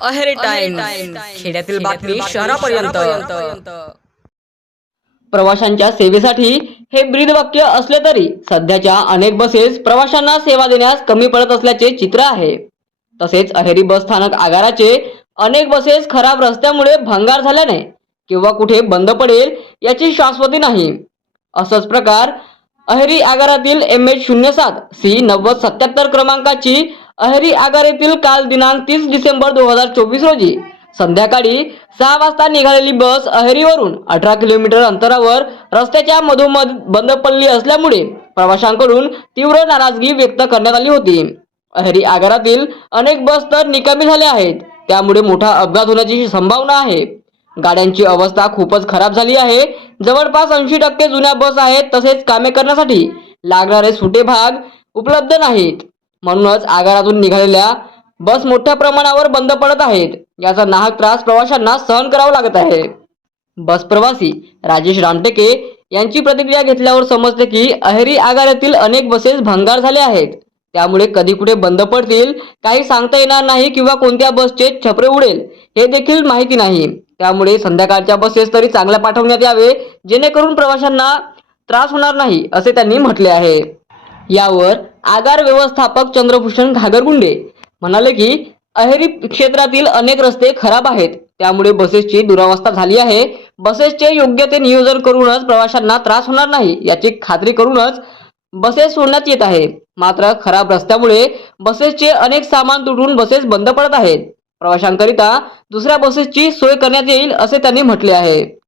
Aheri time खेड्यातील बातमी शहरापर्यंत. प्रवाशांच्या सेवेसाठी हे ब्रीदवाक्य असले तरी सध्याच्या अनेक बसेस प्रवाशांना सेवा देण्यास कमी पडत असल्याचे चित्र आहे. तसेच अहेरी बस स्थानक आगाराचे अनेक बसेस खराब रस्त्यामुळे भंगार झाल्याने किंवा कुठे बंद पडेल याची शाश्वती नाही. असंच प्रकार अहेरी आगारातील एम एच शून्य सात सी नव्वद सत्याहत्तर क्रमांकाची अहेरी आगार येथील काल दिनांक तीस डिसेंबर दोन हजार चोवीस रोजी. संध्याकाळी सहा वाजता निघालेली बस अहेरीवरून अठरा किलोमीटर अंतरावर रस्त्याच्या मधोमध बंद पडली असल्यामुळे प्रवाशांकडून तीव्र नाराजगी व्यक्त करण्यात आली होती. अहेरी आगारातील अनेक बस तर निकामी झाल्या आहेत. त्यामुळे मोठा अपघात होण्याची संभावना आहे. गाड्यांची अवस्था खूपच खराब झाली आहे. जवळपास ऐंशी टक्के जुन्या बस आहेत तसेच कामे करण्यासाठी लागणारे सुटे भाग उपलब्ध नाहीत. म्हणूनच आगारातून निघालेल्या बस मोठ्या प्रमाणावर बंद पडत आहेत. याचा नाहक त्रास प्रवाशांना सहन करावा लागत आहे. बस प्रवासी राजेश रामटेके यांची प्रतिक्रिया घेतल्यावर समजते की अहेरी आगारातील अनेक बसेस भंगार झाले आहेत. त्यामुळे कधी कुठे बंद पडतील काही सांगता येणार नाही किंवा कोणत्या बसचे छपरे उडेल हे देखील माहिती नाही. त्यामुळे संध्याकाळच्या बसेस तरी चांगल्या पाठवण्यात यावे जेणेकरून प्रवाशांना त्रास होणार नाही असे त्यांनी म्हटले आहे. यावर आगार व्यवस्थापक चंद्रभूषण घागरगुंडे म्हणाले की अहेरी क्षेत्रातील अनेक रस्ते खराब आहेत. त्यामुळे बसेसची दुरावस्था झाली आहे. बसेसचे योग्य ते नियोजन करूनच प्रवाशांना त्रास होणार नाही याची खात्री करूनच बसेस सोडण्यात येत आहे. मात्र खराब रस्त्यामुळे बसेसचे अनेक सामान तुटून बसेस बंद पडत आहेत. प्रवाशांकरिता दुसऱ्या बसेसची सोय करण्यात येईल असे त्यांनी म्हटले आहे.